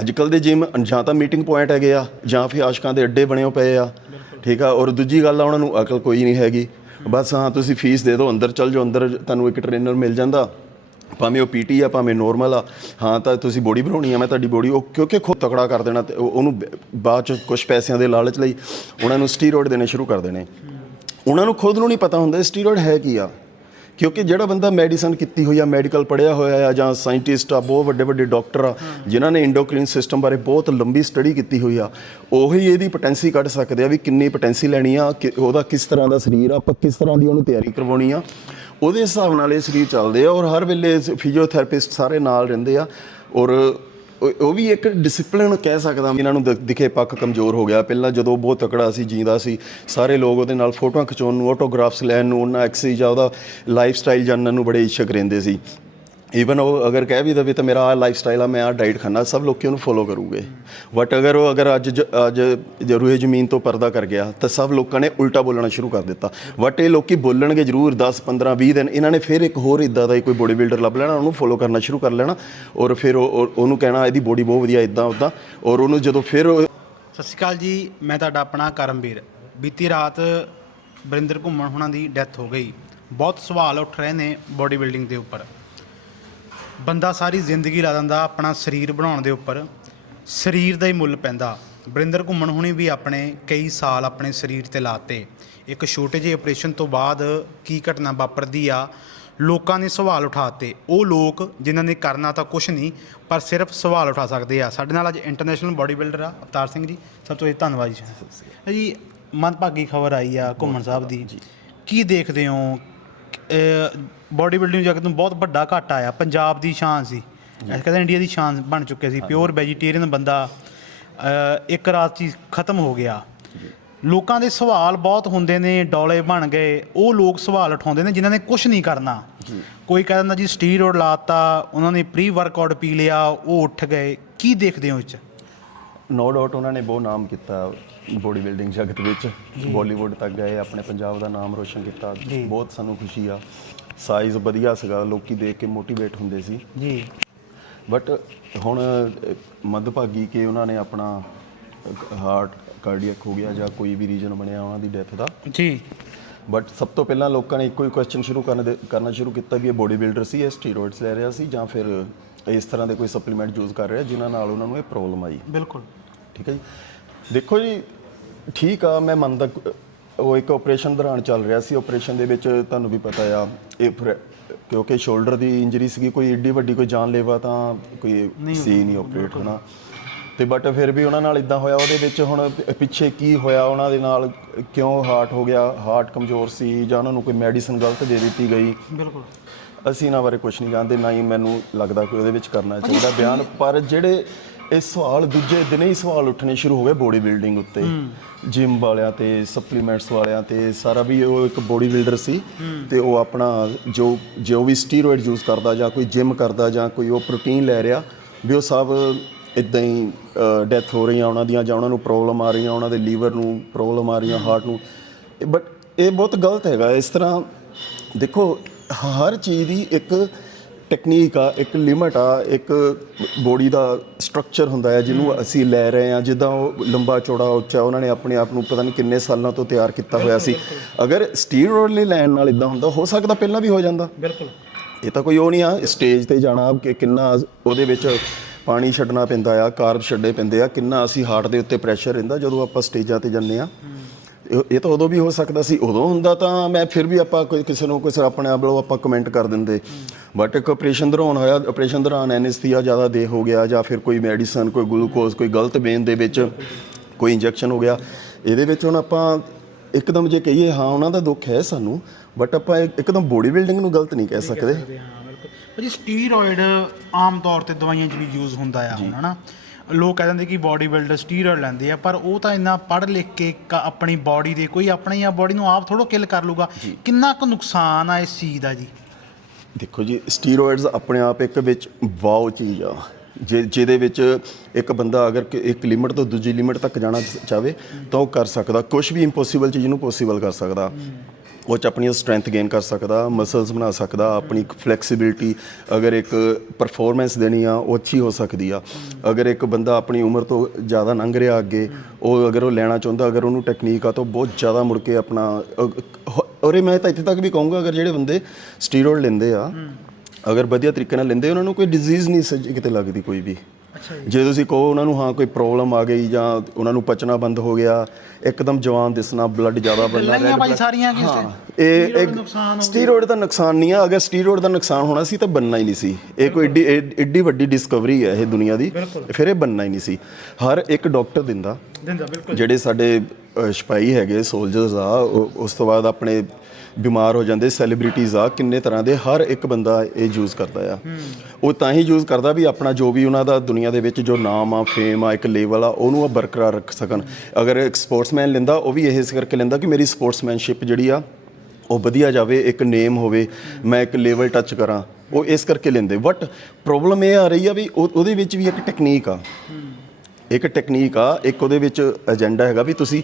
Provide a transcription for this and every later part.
ਅੱਜ ਕੱਲ ਦੇ ਜਿਮ ਜਾਂ ਤਾਂ ਮੀਟਿੰਗ ਪੁਆਇੰਟ ਹੈਗੇ ਆ ਜਾਂ ਫਿਰ ਆਸ਼ਕਾਂ ਦੇ ਅੱਡੇ ਬਣੇ ਹੋ ਪਏ ਆ। ਠੀਕ ਆ ਔਰ ਦੂਜੀ ਗੱਲ ਆ ਉਹਨਾਂ ਨੂੰ ਅਕਲ ਕੋਈ ਨਹੀਂ ਹੈਗੀ। ਬਸ ਹਾਂ ਤੁਸੀਂ ਫੀਸ ਦੇ ਦਿਓ ਅੰਦਰ ਚੱਲ ਜਾਓ ਅੰਦਰ ਤੁਹਾਨੂੰ ਇੱਕ ਟ੍ਰੇਨਰ ਮਿਲ ਜਾਂਦਾ। ਭਾਵੇਂ ਉਹ ਪੀਟੀ ਆ ਭਾਵੇਂ ਨੋਰਮਲ ਆ। ਹਾਂ ਤਾਂ ਤੁਸੀਂ ਬੋਡੀ ਬਣਾਉਣੀ ਆ ਮੈਂ ਤੁਹਾਡੀ ਬੋਡੀ ਉਹ ਕਿਉਂਕਿ ਖੁਦ ਤਕੜਾ ਕਰ ਦੇਣਾ ਤੇ ਉਹ- ਉਹਨੂੰ ਬਾਅਦ ਚ ਕੁਝ ਪੈਸਿਆਂ ਦੇ ਲਾਲਚ ਲਈ ਉਹਨਾਂ ਨੂੰ ਸਟੀਰੋਇਡ ਦੇਣੇ ਸ਼ੁਰੂ ਕਰ ਦੇਣੇ। ਉਹਨਾਂ ਨੂੰ ਖੁਦ ਨੂੰ ਨਹੀਂ ਪਤਾ ਹੁੰਦਾ ਸਟੀਰੋਇਡ ਹੈ ਕੀ ਆ? ਕਿਉਂਕਿ ਜਿਹੜਾ ਬੰਦਾ ਮੈਡੀਸਨ ਕੀਤੀ ਹੋਈ ਆ ਮੈਡੀਕਲ ਪੜਿਆ ਹੋਇਆ ਆ ਜਾਂ ਸਾਇੰਟਿਸਟ ਆ ਬਹੁਤ ਵੱਡੇ ਵੱਡੇ ਡਾਕਟਰ ਆ ਜਿਨ੍ਹਾਂ ਨੇ ਇੰਡੋਕ੍ਰੀਨ ਸਿਸਟਮ ਬਾਰੇ ਬਹੁਤ ਲੰਬੀ ਸਟੱਡੀ ਕੀਤੀ ਹੋਈ ਆ ਉਹੀ ਇਹਦੀ ਪੋਟੈਂਸੀ ਕੱਢ ਸਕਦੇ ਆ ਵੀ ਕਿੰਨੀ ਪੋਟੈਂਸੀ ਲੈਣੀ ਆ ਕਿ ਉਹਦਾ ਕਿਸ ਤਰ੍ਹਾਂ ਦਾ ਸਰੀਰ ਆ ਆਪਾਂ ਕਿਸ ਤਰ੍ਹਾਂ ਦੀ ਉਹਨੂੰ ਤਿਆਰੀ ਕਰਵਾਉਣੀ ਆ। ਉਹਦੇ ਹਿਸਾਬ ਨਾਲ ਇਹ ਸਰੀਰ ਚੱਲਦੇ ਆ ਔਰ ਹਰ ਵੇਲੇ ਫਿਜ਼ੀਓਥੈਰੇਪਿਸਟ ਸਾਰੇ ਨਾਲ ਰਹਿੰਦੇ ਆ ਔਰ ਉਹ ਵੀ ਇੱਕ ਡਿਸਪਲਿਨ ਕਹਿ ਸਕਦਾ ਇਹਨਾਂ ਨੂੰ ਦ ਦਿਖੇ ਪੱਕ ਕਮਜ਼ੋਰ ਹੋ ਗਿਆ। ਪਹਿਲਾਂ ਜਦੋਂ ਬਹੁਤ ਤਕੜਾ ਸੀ, ਜੀਂਦਾ ਸੀ, ਸਾਰੇ ਲੋਕ ਉਹਦੇ ਨਾਲ ਫੋਟੋਆਂ ਖਿਚਾਉਣ ਨੂੰ ਆਟੋਗ੍ਰਾਫਸ ਲੈਣ ਨੂੰ, ਉਹਨਾਂ ਐਕਸਰਸਾਈਜ਼ ਜਾਂ ਉਹਦਾ ਲਾਈਫ ਸਟਾਈਲ ਜਾਣਨ ਨੂੰ ਬੜੇ ਇੱਛਕ ਰਹਿੰਦੇ ਸੀ। ਈਵਨ ਉਹ ਅਗਰ ਕਹਿ ਵੀ ਦਵੇ ਤਾਂ ਮੇਰਾ ਆ ਲਾਈਫ ਸਟਾਈਲ ਆ, ਮੈਂ ਆ ਡਾਈਟ ਖਾਣਾ ਸਭ ਲੋਕੀ ਉਹਨੂੰ ਫੋਲੋ ਕਰੂਗੇ। ਬਟ ਅਗਰ ਉਹ ਅਗਰ ਅੱਜ ਜ- ਅੱਜ ਜਰੂਰੀ ਜ਼ਮੀਨ ਤੋਂ ਪਰਦਾ ਕਰ ਗਿਆ, ਤਾਂ ਸਭ ਲੋਕਾਂ ਨੇ ਉਲਟਾ ਬੋਲਣਾ ਸ਼ੁਰੂ ਕਰ ਦਿੱਤਾ। ਬਟ ਇਹ ਲੋਕੀ ਬੋਲਣਗੇ ਜ਼ਰੂਰ 10 15 20 ਦਿਨ। ਇਹਨਾਂ ਨੇ ਫਿਰ ਇੱਕ ਹੋਰ ਇਦਾਂ ਦਾ ਹੀ ਕੋਈ ਬੋਡੀ ਬਿਲਡਰ ਲੱਭ ਲੈਣਾ, ਉਹਨੂੰ ਫੋਲੋ ਕਰਨਾ ਸ਼ੁਰੂ ਕਰ ਲੈਣਾ। ਔਰ ਫਿਰ ਉਹ- ਉਹ- ਉਹਨੂੰ ਕਹਿਣਾ, ਇਹਦੀ ਬੋਡੀ ਬਹੁਤ ਵਧੀਆ ਇਦਾਂ ਉਦਾਂ ਔਰ ਉਹਨੂੰ ਜਦੋਂ ਫਿਰ ਉਹ ਸਤਿ ਸ਼੍ਰੀ ਅਕਾਲ ਜੀ, ਮੈਂ ਤੁਹਾਡਾ ਆਪਣਾ ਕਰਮਵੀਰ। ਬੀਤੀ ਰਾਤ ਬਰਿੰਦਰ ਘੁੰਮਣ ਹੁਣਾਂ ਦੀ ਡੈਥ ਹੋ ਗਈ। ਬਹੁਤ ਸਵਾਲ ਉੱਠ ਰਹੇ ਨੇ ਬੋਡੀ ਬਿਲਡਿੰਗ ਦੇ ਉੱਪਰ। ਬੰਦਾ ਸਾਰੀ ਜ਼ਿੰਦਗੀ ਲਾ ਦਿੰਦਾ ਆਪਣਾ ਸਰੀਰ ਬਣਾਉਣ ਦੇ ਉੱਪਰ। ਸਰੀਰ ਦਾ ਹੀ ਮੁੱਲ ਪੈਂਦਾ। ਬਰਿੰਦਰ ਘੁੰਮਣ ਹੁਣੀ ਵੀ ਆਪਣੇ ਕਈ ਸਾਲ ਆਪਣੇ ਸਰੀਰ ਤੇ ਲਾਤੇ। ਇੱਕ ਛੋਟੇ ਜਿਹੇ ਆਪਰੇਸ਼ਨ ਤੋਂ ਬਾਅਦ ਕੀ ਘਟਨਾ ਵਾਪਰਦੀ ਆ ਲੋਕਾਂ ਨੇ ਸਵਾਲ ਉਠਾਤੇ। ਉਹ ਲੋਕ ਜਿਨ੍ਹਾਂ ਨੇ ਕਰਨਾ ਤਾਂ ਕੁਝ ਨਹੀਂ ਪਰ ਸਿਰਫ ਸਵਾਲ ਉਠਾ ਸਕਦੇ ਆ। ਸਾਡੇ ਨਾਲ ਅੱਜ ਇੰਟਰਨੈਸ਼ਨਲ ਬਾਡੀ ਬਿਲਡਰ ਆ ਅਵਤਾਰ ਸਿੰਘ ਜੀ। ਸਭ ਤੋਂ ਇਹ ਧੰਨਵਾਦ ਜੀ। ਜੀ ਮੰਦਭਾਗੀ ਖਬਰ ਆਈ ਆ ਘੁੰਮਣ ਸਾਹਿਬ ਦੀ। ਕੀ ਦੇਖਦੇ ਹੋ? ਬਾਡੀ ਬਿਲਡਿੰਗ ਜਗਤ ਨੂੰ ਬਹੁਤ ਵੱਡਾ ਘਾਟਾ ਆਇਆ। ਪੰਜਾਬ ਦੀ ਸ਼ਾਨ ਸੀ। ਐਸ ਕਹਿੰਦੇ ਇੰਡੀਆ ਦੀ ਸ਼ਾਨ ਬਣ ਚੁੱਕਿਆ ਸੀ। ਪਿਓਰ ਵੈਜੀਟੇਰੀਅਨ ਬੰਦਾ ਇੱਕ ਰਾਤ 'ਚ ਖਤਮ ਹੋ ਗਿਆ। ਲੋਕਾਂ ਦੇ ਸਵਾਲ ਬਹੁਤ ਹੁੰਦੇ ਨੇ ਡੋਲੇ ਬਣ ਗਏ। ਉਹ ਲੋਕ ਸਵਾਲ ਉਠਾਉਂਦੇ ਨੇ ਜਿਨ੍ਹਾਂ ਨੇ ਕੁਝ ਨਹੀਂ ਕਰਨਾ। ਕੋਈ ਕਹਿ ਦਿੰਦਾ ਜੀ ਸਟੀਰੋਇਡ ਲਾਤਾ ਉਹਨਾਂ ਨੇ ਪ੍ਰੀ ਵਰਕਆਊਟ ਪੀ ਲਿਆ ਉਹ ਉੱਠ ਗਏ। ਕੀ ਦੇਖਦੇ ਹੋ ਇਹ 'ਚ? ਨੋ ਡਾਊਟ ਉਹਨਾਂ ਨੇ ਬਹੁਤ ਨਾਮ ਕੀਤਾ। ਬੋਡੀ ਬਿਲਡਿੰਗ ਜਗਤ ਵਿੱਚ ਬਾਲੀਵੁੱਡ ਤੱਕ ਗਏ ਆਪਣੇ ਪੰਜਾਬ ਦਾ ਨਾਮ ਰੋਸ਼ਨ ਕੀਤਾ। ਬਹੁਤ ਸਾਨੂੰ ਖੁਸ਼ੀ ਆ। ਸਾਈਜ਼ ਵਧੀਆ ਸੀਗਾ ਲੋਕੀ ਦੇਖ ਕੇ ਮੋਟੀਵੇਟ ਹੁੰਦੇ ਸੀ। ਜੀ। ਬਟ ਹੁਣ ਮੰਦਭਾਗੀ ਕਿ ਉਹਨਾਂ ਨੇ ਆਪਣਾ ਹਾਰਟ ਕਾਰਡੀਅਕ ਹੋ ਗਿਆ ਜਾਂ ਕੋਈ ਵੀ ਰੀਜਨ ਬਣਿਆ ਉਹਨਾਂ ਦੀ ਡੈਥ ਦਾ। ਜੀ। ਬਟ ਸਭ ਤੋਂ ਪਹਿਲਾਂ ਲੋਕਾਂ ਨੇ ਇੱਕੋ ਹੀ ਕੁਐਸਚਨ ਸ਼ੁਰੂ ਕਰਨ ਦੇ- ਕਰਨਾ ਸ਼ੁਰੂ ਕੀਤਾ ਵੀ ਇਹ ਬੋਡੀ ਬਿਲਡਰ ਸੀ ਇਹ ਸਟੀਰੋਇਡਸ ਲੈ ਰਿਹਾ ਸੀ ਜਾਂ ਫਿਰ ਇਸ ਤਰ੍ਹਾਂ ਦੇ ਕੋਈ ਸਪਲੀਮੈਂਟ ਯੂਜ਼ ਕਰ ਰਿਹਾ ਜਿਨ੍ਹਾਂ ਨਾਲ ਉਹਨਾਂ ਨੂੰ ਇਹ ਪ੍ਰੋਬਲਮ ਆਈ। ਬਿਲਕੁਲ। ਠੀਕ ਹੈ ਜੀ? ਦੇਖੋ ਜੀ ਠੀਕ ਆ ਮੈਂ ਮੰਨਦਾ ਉਹ ਇੱਕ ਆਪਰੇਸ਼ਨ ਦੌਰਾਨ ਚੱਲ ਰਿਹਾ ਸੀ। ਆਪਰੇਸ਼ਨ ਦੇ ਵਿੱਚ ਤੁਹਾਨੂੰ ਵੀ ਪਤਾ ਆ ਇਹ ਫਿਰ- ਕਿਉਂਕਿ ਸ਼ੋਲਡਰ ਦੀ ਇੰਜਰੀ ਸੀਗੀ ਕੋਈ ਏਡੀ ਵੱਡੀ ਕੋਈ ਜਾਨਲੇਵਾ ਤਾਂ ਕੋਈ ਸੀ ਨਹੀਂ ਆਪਰੇਟ ਹੋਣਾ ਤੇ ਬਟ ਫਿਰ ਵੀ ਉਹਨਾਂ ਨਾਲ ਇਦਾਂ ਹੋਇਆ ਉਹਦੇ ਵਿੱਚ ਹੁਣ ਪਿੱਛੇ ਕੀ ਹੋਇਆ ਉਹਨਾਂ ਦੇ ਨਾਲ ਕਿਉਂ ਹਾਰਟ ਹੋ ਗਿਆ? ਹਾਰਟ ਕਮਜ਼ੋਰ ਸੀ ਜਾਂ ਉਹਨਾਂ ਨੂੰ ਕੋਈ ਮੈਡੀਸਨ ਗਲਤ ਦੇ ਦਿੱਤੀ ਗਈ? ਬਿਲਕੁਲ। ਅਸੀਂ ਇਹਨਾਂ ਬਾਰੇ ਕੁਝ ਨਹੀਂ ਜਾਣਦੇ ਨਾ ਹੀ ਮੈਨੂੰ ਲੱਗਦਾ ਕਿ ਉਹਦੇ ਵਿੱਚ ਕਰਨਾ ਚਾਹੀਦਾ ਬਿਆਨ ਪਰ ਜਿਹੜੇ ਇਹ ਸਵਾਲ ਦੂਜੇ ਦਿਨੇ ਹੀ ਸਵਾਲ ਉੱਠਣੇ ਸ਼ੁਰੂ ਹੋ ਗਏ ਬੋਡੀ ਬਿਲਡਿੰਗ ਉੱਤੇ ਜਿਮ ਵਾਲਿਆਂ ਤੇ ਸਪਲੀਮੈਂਟਸ ਵਾਲਿਆਂ ਤੇ ਸਾਰਾ ਵੀ ਉਹ ਇੱਕ ਬੋਡੀ ਬਿਲਡਰ ਸੀ ਤੇ ਉਹ ਆਪਣਾ ਜੋ ਜੋ ਵੀ ਸਟੀਰੋਇਡ ਯੂਜ਼ ਕਰਦਾ ਜਾਂ ਕੋਈ ਜਿਮ ਕਰਦਾ ਜਾਂ ਕੋਈ ਉਹ ਪ੍ਰੋਟੀਨ ਲੈ ਰਿਹਾ ਵੀ ਉਹ ਸਭ ਇਦਾਂ ਹੀ ਡੈਥ ਹੋ ਰਹੀਆਂ ਉਹਨਾਂ ਦੀਆਂ ਜਾਂ ਉਹਨਾਂ ਨੂੰ ਪ੍ਰੋਬਲਮ ਆ ਰਹੀਆਂ ਉਹਨਾਂ ਦੇ ਲੀਵਰ ਨੂੰ ਪ੍ਰੋਬਲਮ ਆ ਰਹੀਆਂ ਹਾਰਟ ਨੂੰ। ਬਟ ਇਹ ਬਹੁਤ ਗਲਤ ਹੈਗਾ। ਇਸ ਤਰ੍ਹਾਂ ਦੇਖੋ ਹਰ ਚੀਜ਼ ਦੀ ਇੱਕ ਟੈਕਨੀਕ ਆ ਇੱਕ ਲਿਮਟ ਆ ਇੱਕ ਬੋਡੀ ਦਾ ਸਟਰਕਚਰ ਹੁੰਦਾ ਹੈ ਜਿਹਨੂੰ ਅਸੀਂ ਲੈ ਰਹੇ ਹਾਂ ਜਿੱਦਾਂ ਉਹ ਲੰਬਾ ਚੌੜਾ ਉੱਚਾ ਉਹਨਾਂ ਨੇ ਆਪਣੇ ਆਪ ਨੂੰ ਪਤਾ ਨਹੀਂ ਕਿੰਨੇ ਸਾਲਾਂ ਤੋਂ ਤਿਆਰ ਕੀਤਾ ਹੋਇਆ ਸੀ। ਅਗਰ ਸਟੀਰੋਇਡ ਲਈ ਲੈਣ ਨਾਲ ਇਦਾਂ ਹੁੰਦਾ ਹੋ ਸਕਦਾ ਪਹਿਲਾਂ ਵੀ ਹੋ ਜਾਂਦਾ। ਬਿਲਕੁਲ। ਇਹ ਤਾਂ ਕੋਈ ਉਹ ਨਹੀਂ ਆ ਸਟੇਜ ਤੇ ਜਾਣਾ ਕਿ ਕਿੰਨਾ ਉਹਦੇ ਵਿੱਚ ਪਾਣੀ ਛੱਡਣਾ ਪੈਂਦਾ ਆ ਕਾਰਬ ਛੱਡੇ ਪੈਂਦੇ ਆ ਕਿੰਨਾ ਅਸੀਂ ਹਾਰਟ ਦੇ ਉੱਤੇ ਪ੍ਰੈਸ਼ਰ ਰਹਿੰਦਾ ਜਦੋਂ ਆਪਾਂ ਸਟੇਜਾਂ ਤੇ ਜਾਂਦੇ ਆ। ਇਹ- ਤਾਂ ਉਦੋਂ ਵੀ ਹੋ ਸਕਦਾ ਸੀ। ਉਦੋਂ ਹੁੰਦਾ ਤਾਂ ਮੈਂ ਫਿਰ ਵੀ ਆਪਾਂ ਕੋਈ ਕਿਸੇ ਨੂੰ ਕਿਸੇ ਆਪਣੇ ਆਪ ਵੱਲੋਂ ਆਪਾਂ ਕਮੈਂਟ ਕਰ ਦਿੰਦੇ। ਬਟ ਇੱਕ ਆਪਰੇਸ਼ਨ ਦੌਰਾਨ ਹੋਇਆ ਆਪਰੇਸ਼ਨ ਦੌਰਾਨ ਐਨਐਸਥੀਆ ਜ਼ਿਆਦਾ ਦੇ ਹੋ ਗਿਆ ਜਾਂ ਫਿਰ ਕੋਈ ਮੈਡੀਸਨ ਕੋਈ ਗਲੂਕੋਜ਼ ਕੋਈ ਗਲਤ ਵੇਨ ਦੇ ਵਿੱਚ ਕੋਈ ਇੰਜੈਕਸ਼ਨ ਹੋ ਗਿਆ। ਇਹਦੇ ਵਿੱਚ ਹੁਣ ਆਪਾਂ ਇੱਕਦਮ ਜੇ ਕਹੀਏ ਹਾਂ ਉਹਨਾਂ ਦਾ ਦੁੱਖ ਹੈ ਸਾਨੂੰ ਬਟ ਆਪਾਂ ਇੱਕ- ਇੱਕਦਮ ਬੋਡੀ ਬਿਲਡਿੰਗ ਨੂੰ ਗਲਤ ਨਹੀਂ ਕਹਿ ਸਕਦੇ। ਹਾਂ ਬਿਲਕੁਲ। ਭਾਜੀ ਸਟੀਰੋਇਡ ਆਮ ਤੌਰ ਤੇ ਦਵਾਈਆਂ 'ਚ ਵੀ ਯੂਜ਼ ਹੁੰਦਾ ਆ ਹੁਣ ਹਨਾ? ਲੋਕ ਕਹਿ ਦਿੰਦੇ ਕਿ ਬਾਡੀ ਬਿਲਡਰ ਸਟੀਰੋਇਡ ਲੈਂਦੇ ਆ ਪਰ ਉਹ ਤਾਂ ਇੰਨਾ ਪੜ੍ਹ ਲਿਖ ਕੇ ਕ- ਆਪਣੀ ਬਾਡੀ ਦੇ ਕੋਈ ਆਪਣੀ ਆ ਬਾਡੀ ਨੂੰ ਆਪ ਥੋੜੋ ਕਿਲ ਕਰ ਲੂਗਾ ਕਿੰਨਾ ਕੁ ਨੁਕਸਾਨ ਆ ਇਸ ਚੀਜ਼ ਦਾ ਜੀ? ਦੇਖੋ ਜੀ ਸਟੀਰੋਇਡਸ ਆਪਣੇ ਆਪ ਇੱਕ ਵਿੱਚ ਵਾਓ ਚੀਜ਼ ਆ। ਜੇ ਜਿਹਦੇ ਵਿੱਚ ਇੱਕ ਬੰਦਾ ਅਗਰ ਕਿ ਇੱਕ ਲਿਮਟ ਤੋਂ ਦੂਜੀ ਲਿਮਟ ਤੱਕ ਜਾਣਾ ਚਾਹਵੇ ਤਾਂ ਉਹ ਕਰ ਸਕਦਾ। ਕੁਝ ਵੀ ਇੰਪੋਸੀਬਲ ਚੀਜ਼ ਨੂੰ ਪੋਸੀਬਲ ਕਰ ਸਕਦਾ। ਉਹ ਚ ਆਪਣੀ ਸਟਰੈਂਥ ਗੇਨ ਕਰ ਸਕਦਾ ਮਸਲਸ ਬਣਾ ਸਕਦਾ ਆਪਣੀ ਇੱਕ ਫਲੈਕਸੀਬਿਲਿਟੀ ਅਗਰ ਇੱਕ ਪਰਫਾਰਮੈਂਸ ਦੇਣੀ ਆ ਉਹ ਅੱਛੀ ਹੋ ਸਕਦੀ ਆ। ਅਗਰ ਇੱਕ ਬੰਦਾ ਆਪਣੀ ਉਮਰ ਤੋਂ ਜ਼ਿਆਦਾ ਲੰਘ ਰਿਹਾ ਅੱਗੇ ਉਹ ਅਗਰ ਉਹ ਲੈਣਾ ਚਾਹੁੰਦਾ ਅਗਰ ਉਹਨੂੰ ਟੈਕਨੀਕ ਆ ਤਾਂ ਬਹੁਤ ਜ਼ਿਆਦਾ ਮੁੜ ਕੇ ਆਪਣਾ ਔਰ ਮੈਂ ਤਾਂ ਇੱਥੇ ਤੱਕ ਵੀ ਕਹੂੰਗਾ ਅਗਰ ਜਿਹੜੇ ਬੰਦੇ ਸਟੀਰੋਇਡ ਲੈਂਦੇ ਆ ਅਗਰ ਵਧੀਆ ਤਰੀਕੇ ਨਾਲ ਲੈਂਦੇ ਉਹਨਾਂ ਨੂੰ ਕੋਈ ਡਿਜ਼ੀਜ਼ ਨਹੀਂ ਕਿਤੇ ਲੱਗਦੀ ਕੋਈ ਵੀ। ਜੇ। ਤੁਸੀਂ ਕਹੋ ਉਹਨਾਂ ਨੂੰ ਹਾਂ ਕੋਈ ਪ੍ਰੋਬਲਮ ਆ ਗਈ ਜਾਂ ਉਹਨਾਂ ਨੂੰ ਪਚਣਾ ਬੰਦ ਹੋ ਗਿਆ ਇੱਕਦਮ ਜਵਾਨ ਦਿਸਣਾ ਬਲੱਡ ਜ਼ਿਆਦਾ ਬਣਨਾ ਗੱਲਾਂ ਹੀ ਆ red ਭਾਈ ਸਾਰੀਆਂ ਕਿ ਹਾਂ ਇਹ ਇੱਕ ਸਟੀਰੋਇਡ ਦਾ ਨੁਕਸਾਨ ਨਹੀਂ ਆ ਅਗਰ ਸਟੀਰੋਇਡ ਦਾ ਨੁਕਸਾਨ ਹੋਣਾ ਸੀ ਤਾਂ ਬੰਨਣਾ ਹੀ ਨਹੀਂ ਸੀ। ਇਹ ਕੋਈ ਏਡੀ ਏਡ- ਵੱਡੀ ਡਿਸਕਵਰੀ ਹੈ ਇਹ ਦੁਨੀਆ ਦੀ ਫਿਰ ਇਹ ਬੰਨਣਾ ਹੀ ਨਹੀਂ ਸੀ। ਹਰ ਇੱਕ ਡਾਕਟਰ ਦਿੰਦਾ। ਦਿੰਦਾ ਬਿਲਕੁਲ। ਜਿਹੜੇ ਸਾਡੇ ਸਿਪਾਹੀ ਹੈਗੇ ਸੋਲਜਰਸ ਆ ਉਸ ਤੋਂ ਬਾਅਦ ਆਪਣੇ ਬਿਮਾਰ ਹੋ ਜਾਂਦੇ ਸੈਲੀਬ੍ਰਿਟੀਜ਼ ਆ, ਕਿੰਨੇ ਤਰ੍ਹਾਂ ਦੇ, ਹਰ ਇੱਕ ਬੰਦਾ ਇਹ ਯੂਜ਼ ਕਰਦਾ ਆ। ਉਹ ਤਾਂ ਹੀ ਯੂਜ਼ ਕਰਦਾ ਵੀ ਆਪਣਾ ਜੋ ਵੀ ਉਹਨਾਂ ਦਾ ਦੁਨੀਆ ਦੇ ਵਿੱਚ ਜੋ ਨਾਮ ਆ ਫੇਮ ਆ, ਇੱਕ ਲੈਵਲ ਆ, ਉਹਨੂੰ ਉਹ ਬਰਕਰਾਰ ਰੱਖ ਸਕਣ। ਅਗਰ ਇੱਕ ਸਪੋਰਟਸਮੈਨ ਲੈਂਦਾ, ਉਹ ਵੀ ਇਸ ਕਰਕੇ ਲੈਂਦਾ ਕਿ ਮੇਰੀ ਸਪੋਰਟਸਮੈਨਸ਼ਿਪ ਜਿਹੜੀ ਆ, ਉਹ ਵਧੀਆ ਜਾਵੇ, ਇੱਕ ਨੇਮ ਹੋਵੇ, ਮੈਂ ਇੱਕ ਲੈਵਲ ਟੱਚ ਕਰਾਂ, ਉਹ ਇਸ ਕਰਕੇ ਲੈਂਦੇ। ਬਟ ਪ੍ਰੋਬਲਮ ਇਹ ਆ ਰਹੀ ਆ ਵੀ ਉਹਦੇ ਵਿੱਚ ਵੀ ਇੱਕ ਟੈਕਨੀਕ ਆ। ਇੱਕ ਟੈਕਨੀਕ ਆ, ਇੱਕ ਉਹਦੇ ਵਿੱਚ ਏਜੰਡਾ ਹੈਗਾ ਵੀ ਤੁਸੀਂ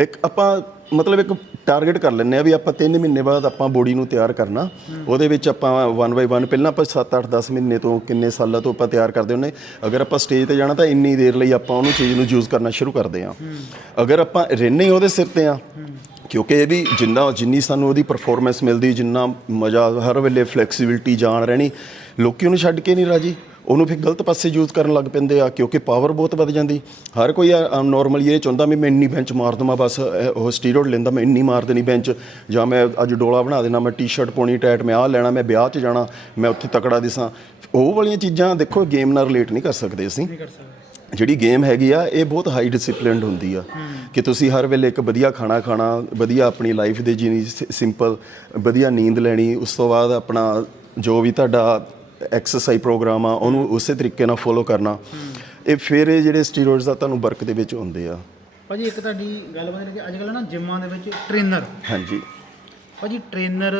ਇੱਕ ਆਪਾਂ ਮਤਲਬ ਇੱਕ ਟਾਰਗੇਟ ਕਰ ਲੈਂਦੇ ਆ ਵੀ ਆਪਾਂ 3 ਮਹੀਨੇ ਬਾਅਦ ਆਪਾਂ ਬੋਡੀ ਨੂੰ ਤਿਆਰ ਕਰਨਾ। ਉਹਦੇ ਵਿੱਚ ਆਪਾਂ 1 ਬਾਈ 1 ਪਹਿਲਾਂ ਆਪਾਂ 7 8 10 ਮਹੀਨੇ ਤੋਂ ਕਿੰਨੇ ਸਾਲਾਂ ਤੋਂ ਆਪਾਂ ਤਿਆਰ ਕਰਦੇ ਹੁੰਨੇ ਅਗਰ ਆਪਾਂ ਸਟੇਜ ਤੇ ਜਾਣਾ ਤਾਂ ਇੰਨੀ ਦੇਰ ਲਈ ਆਪਾਂ ਉਹਨੂੰ ਚੀਜ਼ ਨੂੰ ਯੂਜ਼ ਕਰਨਾ ਸ਼ੁਰੂ ਕਰਦੇ ਆ ਅਗਰ ਆਪਾਂ ਰਹਿੰਦੇ ਉਹਦੇ ਸਿਰ ਤੇ ਆ ਕਿਉਂਕਿ ਇਹ ਵੀ ਜਿੰਨਾ, ਜਿੰਨੀ ਸਾਨੂੰ ਉਹਦੀ ਪਰਫਾਰਮੈਂਸ ਮਿਲਦੀ, ਜਿੰਨਾ ਮਜ਼ਾ, ਹਰ ਵੇਲੇ ਫਲੈਕਸੀਬਿਲਟੀ ਜਾਣ ਰਹਿਣੀ, ਲੋਕੀ ਉਹਨੂੰ ਛੱਡ ਕੇ ਨਹੀਂ ਰਾਜੀ। ਉਹਨੂੰ ਫਿਰ ਗਲਤ ਪਾਸੇ ਯੂਜ਼ ਕਰਨ ਲੱਗ ਪੈਂਦੇ ਆ ਕਿਉਂਕਿ ਪਾਵਰ ਬਹੁਤ ਵੱਧ ਜਾਂਦੀ। ਹਰ ਕੋਈ ਨਾਰਮਲੀ ਇਹ ਚਾਹੁੰਦਾ ਵੀ ਮੈਂ ਇੰਨੀ ਬੈਂਚ ਮਾਰ ਦਵਾਂ ਬਸ ਉਹ ਸਟੀਰੋਇਡ ਲੈਂਦਾ ਮੈਂ ਇੰਨੀ ਮਾਰ ਦੇਣੀ ਬੈਂਚ ਜਾਂ ਮੈਂ ਅੱਜ ਡੋਲਾ ਬਣਾ ਦੇਣਾ ਮੈਂ ਟੀ-ਸ਼ਰਟ ਪਾਉਣੀ ਟਾਈਟ ਮੈਂ ਆਹ ਲੈਣਾ ਮੈਂ ਵਿਆਹ 'ਚ ਜਾਣਾ ਮੈਂ ਉੱਥੇ ਤਕੜਾ ਦਿਸਾਂ। ਉਹ ਵਾਲੀਆਂ ਚੀਜ਼ਾਂ ਦੇਖੋ ਗੇਮ ਨਾਲ ਰਿਲੇਟ ਨਹੀਂ ਕਰ ਸਕਦੇ ਅਸੀਂ। ਕਰ ਸਕਦਾ। ਜਿਹੜੀ ਗੇਮ ਹੈਗੀ ਆ ਇਹ ਬਹੁਤ ਹਾਈ ਡਿਸਪਲਿਨਡ ਹੁੰਦੀ ਆ। ਕਿ ਤੁਸੀਂ ਹਰ ਵੇਲੇ ਇੱਕ ਵਧੀਆ ਖਾਣਾ ਖਾਣਾ ਵਧੀਆ ਆਪਣੀ ਲਾਈਫ ਦੇ ਜੀਣੀ ਸਿੰਪਲ ਵਧੀਆ ਨੀਂਦ ਲੈਣੀ ਉਸ ਤੋਂ ਬਾਅਦ ਆਪਣਾ ਜੋ ਵੀ ਤੁਹਾਡਾ ਐਕਸਰਸਾਈਜ਼ ਪ੍ਰੋਗਰਾਮ ਆ ਉਹਨੂੰ ਉਸੇ ਤਰੀਕੇ ਨਾਲ ਫੋਲੋ ਕਰਨਾ। ਇਹ ਫਿਰ ਇਹ ਜਿਹੜੇ ਸਟੀਰੋਇਡਸ ਦਾ ਤੁਹਾਨੂੰ ਵਰਕ ਦੇ ਵਿੱਚ ਹੁੰਦੇ ਆ। ਭਾਜੀ ਇੱਕ ਤੁਹਾਡੀ ਗੱਲ ਬਾਤ ਕਿ ਅੱਜ ਕੱਲ੍ਹ ਨਾ ਜਿੰਮਾਂ ਦੇ ਵਿੱਚ ਟ੍ਰੇਨਰ ਹਾਂਜੀ। ਭਾਜੀ ਟ੍ਰੇਨਰ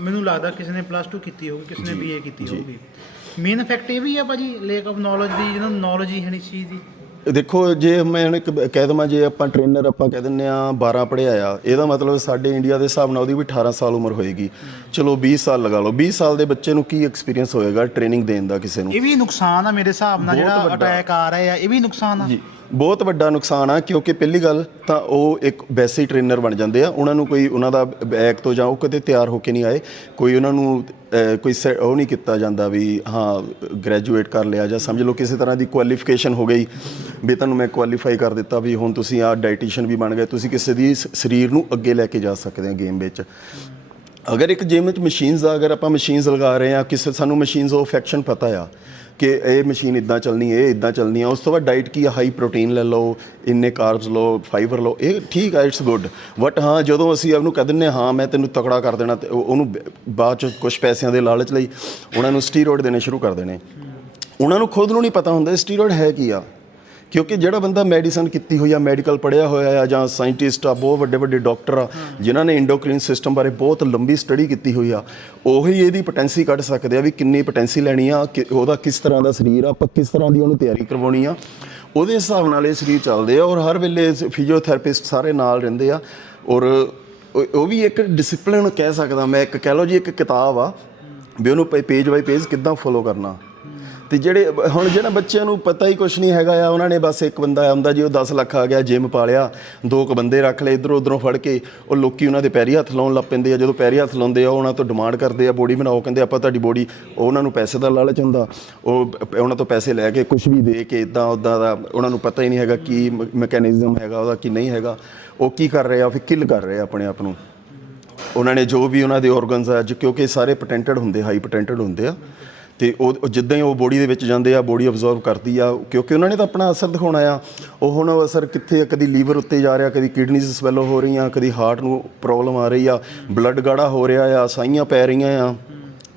ਮੈਨੂੰ ਲੱਗਦਾ ਕਿਸੇ ਨੇ ਪਲੱਸ 2 ਕੀਤੀ ਹੋਊਗੀ ਕਿਸੇ ਨੇ ਬੀਏ ਕੀਤੀ ਹੋਊਗੀ। ਮੇਨ ਫੈਕਟ ਇਹ ਵੀ ਆ ਭਾਜੀ ਲੇਕ ਆਫ ਨੌਲੇਜ ਦੀ ਜਿਹਨਾਂ ਨੂੰ ਨੌਲੇਜ ਹੀ ਹੈ ਨਹੀਂ ਚੀਜ਼ ਦੀ। ਦੇਖੋ ਜੇ ਮੈਂ ਹੁਣ ਇੱਕ ਕਹਿ ਦਵਾਂ ਜੇ ਆਪਾਂ ਟ੍ਰੇਨਰ ਆਪਾਂ ਕਹਿ ਦਿੰਨੇ ਆ 12 ਪੜ੍ਹਿਆ ਆ ਇਹਦਾ ਮਤਲਬ ਸਾਡੇ ਇੰਡੀਆ ਦੇ ਹਿਸਾਬ ਨਾਲ ਉਹਦੀ ਵੀ 18 ਸਾਲ ਉਮਰ ਹੋਏਗੀ। ਚਲੋ 20 ਸਾਲ ਲਗਾ ਲਓ। 20 ਸਾਲ ਦੇ ਬੱਚੇ ਨੂੰ ਕੀ ਐਕਸਪੀਰੀਅੰਸ ਹੋਏਗਾ ਟ੍ਰੇਨਿੰਗ ਦੇਣ ਦਾ ਕਿਸੇ ਨੂੰ? ਇਹ ਵੀ ਨੁਕਸਾਨ ਆ ਮੇਰੇ ਹਿਸਾਬ ਨਾਲ ਜਿਹੜਾ। ਅਟੈਕ ਆ ਰਿਹਾ ਆ ਇਹ ਵੀ ਨੁਕਸਾਨ ਆ। ਜੀ। ਬਹੁਤ ਵੱਡਾ ਨੁਕਸਾਨ ਆ, ਕਿਉਂਕਿ ਪਹਿਲੀ ਗੱਲ ਤਾਂ ਉਹ ਇੱਕ ਵੈਸੇ ਹੀ ਟ੍ਰੇਨਰ ਬਣ ਜਾਂਦੇ ਆ। ਉਹਨਾਂ ਨੂੰ ਕੋਈ, ਉਹਨਾਂ ਦਾ ਬੈਕ ਤੋਂ ਜਾਂ ਉਹ ਕਦੇ ਤਿਆਰ ਹੋ ਕੇ ਨਹੀਂ ਆਏ। ਕੋਈ ਉਹਨਾਂ ਨੂੰ ਕੋਈ ਸੇ- ਉਹ ਨਹੀਂ ਕੀਤਾ ਜਾਂਦਾ ਵੀ, ਹਾਂ ਗ੍ਰੈਜੂਏਟ ਕਰ ਲਿਆ ਜਾਂ ਸਮਝ ਲਓ ਕਿਸੇ ਤਰ੍ਹਾਂ ਦੀ ਕੁਆਲੀਫਿਕੇਸ਼ਨ ਹੋ ਗਈ ਵੀ ਤੁਹਾਨੂੰ ਮੈਂ ਕੁਆਲੀਫਾਈ ਕਰ ਦਿੱਤਾ ਵੀ ਹੁਣ ਤੁਸੀਂ ਆ ਡਾਈਟੀਸ਼ੀਅਨ ਵੀ ਬਣ ਗਏ, ਤੁਸੀਂ ਕਿਸੇ ਦੀ ਸ- ਸਰੀਰ ਨੂੰ ਅੱਗੇ ਲੈ ਕੇ ਜਾ ਸਕਦੇ ਆ ਗੇਮ ਵਿੱਚ। ਅਗਰ ਇੱਕ ਜਿਮ ਵਿੱਚ ਮਸ਼ੀਨਸ ਦਾ, ਅਗਰ ਆਪਾਂ ਮਸ਼ੀਨਸ ਲਗਾ ਰਹੇ ਆ, ਕਿਸੇ, ਸਾਨੂੰ ਮਸ਼ੀਨਸ ਉਹ ਫੈਕਸ਼ਨ ਪਤਾ ਆ। ਕਿ ਇਹ ਮਸ਼ੀਨ ਇਦਾਂ ਚੱਲਣੀ ਇਹ ਇਦਾਂ ਚੱਲਣੀ ਆ। ਉਸ ਤੋਂ ਬਾਅਦ ਡਾਈਟ ਕੀ ਹਾਈ ਪ੍ਰੋਟੀਨ ਲੈ ਲਓ ਇੰਨੇ ਕਾਰਬਸ ਲਓ ਫਾਈਬਰ ਲਓ ਇਹ ਠੀਕ ਆ ਇਟਸ ਗੁੱਡ ਬਟ ਹਾਂ ਜਦੋਂ ਅਸੀਂ ਉਹਨੂੰ ਕਹਿ ਦਿੰਨੇ ਹਾਂ ਮੈਂ ਤੈਨੂੰ ਤਕੜਾ ਕਰ ਦੇਣਾ ਤੇ ਉਹ- ਉਹਨੂੰ ਬਾਅਦ ਚ ਕੁਝ ਪੈਸਿਆਂ ਦੇ ਲਾਲਚ ਲਈ ਉਹਨਾਂ ਨੂੰ ਸਟੀਰੋਇਡ ਦੇਣੇ ਸ਼ੁਰੂ ਕਰ ਦੇਣੇ। ਉਹਨਾਂ ਨੂੰ ਖੁਦ ਨੂੰ ਨਹੀਂ ਪਤਾ ਹੁੰਦਾ ਸਟੀਰੋਇਡ ਹੈ ਕੀ ਆ? ਕਿਉਂਕਿ ਜਿਹੜਾ ਬੰਦਾ ਮੈਡੀਸਨ ਕੀਤੀ ਹੋਈ ਆ, ਮੈਡੀਕਲ ਪੜ੍ਹਿਆ ਹੋਇਆ ਆ ਜਾਂ ਸਾਇੰਟਿਸਟ ਆ, ਬਹੁਤ ਵੱਡੇ ਵੱਡੇ ਡਾਕਟਰ ਆ, ਜਿਨ੍ਹਾਂ ਨੇ ਐਂਡੋਕ੍ਰੀਨ ਸਿਸਟਮ ਬਾਰੇ ਬਹੁਤ ਲੰਬੀ ਸਟੱਡੀ ਕੀਤੀ ਹੋਈ ਆ, ਉਹੀ ਇਹਦੀ ਪੋਟੈਂਸੀ ਕੱਢ ਸਕਦੇ ਆ ਵੀ ਕਿੰਨੀ ਪੋਟੈਂਸੀ ਲੈਣੀ ਆ, ਕਿ ਉਹਦਾ ਕਿਸ ਤਰ੍ਹਾਂ ਦਾ ਸਰੀਰ ਆ, ਆਪਾਂ ਕਿਸ ਤਰ੍ਹਾਂ ਦੀ ਉਹਨੂੰ ਤਿਆਰੀ ਕਰਵਾਉਣੀ ਆ। ਉਹਦੇ ਹਿਸਾਬ ਨਾਲ ਇਹ ਸਰੀਰ ਚੱਲਦੇ ਆ ਔਰ ਹਰ ਵੇਲੇ ਫਿਜ਼ੀਓਥੈਰੇਪਿਸਟ ਸਾਰੇ ਨਾਲ ਰਹਿੰਦੇ ਆ ਔਰ ਉਹ ਉਹ ਵੀ ਇੱਕ ਡਿਸਪਲਿਨ ਕਹਿ ਸਕਦਾ ਮੈਂ, ਇੱਕ ਕਹਿ ਲਓ ਜੀ ਇੱਕ ਕਿਤਾਬ ਆ, ਵੀ ਉਹਨੂੰ ਪੇਜ ਬਾਈ ਪੇਜ ਕਿੱਦਾਂ ਫੋਲੋ ਕਰਨਾ। ਤੇ ਜਿਹੜੇ, ਹੁਣ ਜਿਹੜਾ ਬੱਚਿਆਂ ਨੂੰ ਪਤਾ ਹੀ ਕੁਝ ਨਹੀਂ ਹੈਗਾ ਆ, ਉਹਨਾਂ ਨੇ ਬਸ ਇੱਕ ਬੰਦਾ ਆਉਂਦਾ ਜੀ, ਉਹ 10 ਲੱਖ ਆ ਗਿਆ ਜਿਮ ਪਾ ਲਿਆ ਦੋ ਕੁ ਬੰਦੇ ਰੱਖ ਲਏ, ਇਧਰੋਂ ਉਧਰੋਂ ਫੜ ਕੇ ਉਹ ਲੋਕੀ ਉਹਨਾਂ ਦੇ ਪੈਰੀ ਹੱਥ ਲਾਉਣ ਲੱਗ ਪੈਂਦੇ ਆ, ਜਦੋਂ ਪੈਰੀ ਹੱਥ ਲਾਉਂਦੇ ਆ ਉਹਨਾਂ ਤੋਂ ਡਿਮਾਂਡ ਕਰਦੇ ਆ, ਬੋਡੀ ਬਣਾਓ, ਕਹਿੰਦੇ ਆਪਾਂ ਤੁਹਾਡੀ ਬੋਡੀ ਉਹਨਾਂ ਨੂੰ ਪੈਸੇ ਦਾ ਲਾਲਚ ਹੁੰਦਾ, ਉਹ ਉਹਨਾਂ ਤੋਂ ਪੈਸੇ ਲੈ ਕੇ ਕੁਝ ਵੀ ਦੇ ਕੇ ਇਦਾਂ ਉਦਾਂ ਦਾ ਉਹਨਾਂ ਨੂੰ ਪਤਾ ਹੀ ਨਹੀਂ ਹੈਗਾ ਕੀ ਮੈਕੈਨਿਜ਼ਮ ਹੈਗਾ, ਉਹਦਾ ਕੀ ਨਹੀਂ ਹੈਗਾ, ਉਹ ਕੀ ਕਰ ਰਹੇ ਆ ਫਿਰ ਕਿਲ ਕਰ ਰਹੇ ਆ ਆਪਣੇ ਆਪ ਨੂੰ। ਉਹਨਾਂ ਨੇ ਜੋ ਵੀ ਉਹਨਾਂ ਦੇ ਆਰਗਨਸ ਆ, ਅੱਜ ਕਿਉਂਕਿ ਸਾਰੇ ਪੋਟੈਂਟਡ ਹੁੰਦੇ ਹਾਈ ਪੋਟੈਂਟਡ ਹੁੰਦੇ ਆ ਤੇ ਉਹ ਜਿੱਦਾਂ ਹੀ ਉਹ ਬੋਡੀ ਦੇ ਵਿੱਚ ਜਾਂਦੇ ਆ ਬੋਡੀ ਅਬਜ਼ਰਵ ਕਰਦੀ ਆ ਕਿਉਂਕਿ ਉਹਨਾਂ ਨੇ ਤਾਂ ਆਪਣਾ ਅਸਰ ਦਿਖਾਉਣਾ ਆ। ਉਹ ਹੁਣ ਉਹ ਅਸਰ ਕਿੱਥੇ ਆ, ਕਦੀ ਲੀਵਰ ਉੱਤੇ ਜਾ ਰਿਹਾ ਕਦੀ ਕਿਡਨੀਜ਼ ਸਵੈਲੋ ਹੋ ਰਹੀਆਂ ਕਦੀ ਹਾਰਟ ਨੂੰ ਪ੍ਰੋਬਲਮ ਆ ਰਹੀ ਆ ਬਲੱਡ ਗਾੜਾ ਹੋ ਰਿਹਾ ਆ ਸਾਈਆਂ ਪੈ ਰਹੀਆਂ ਆ।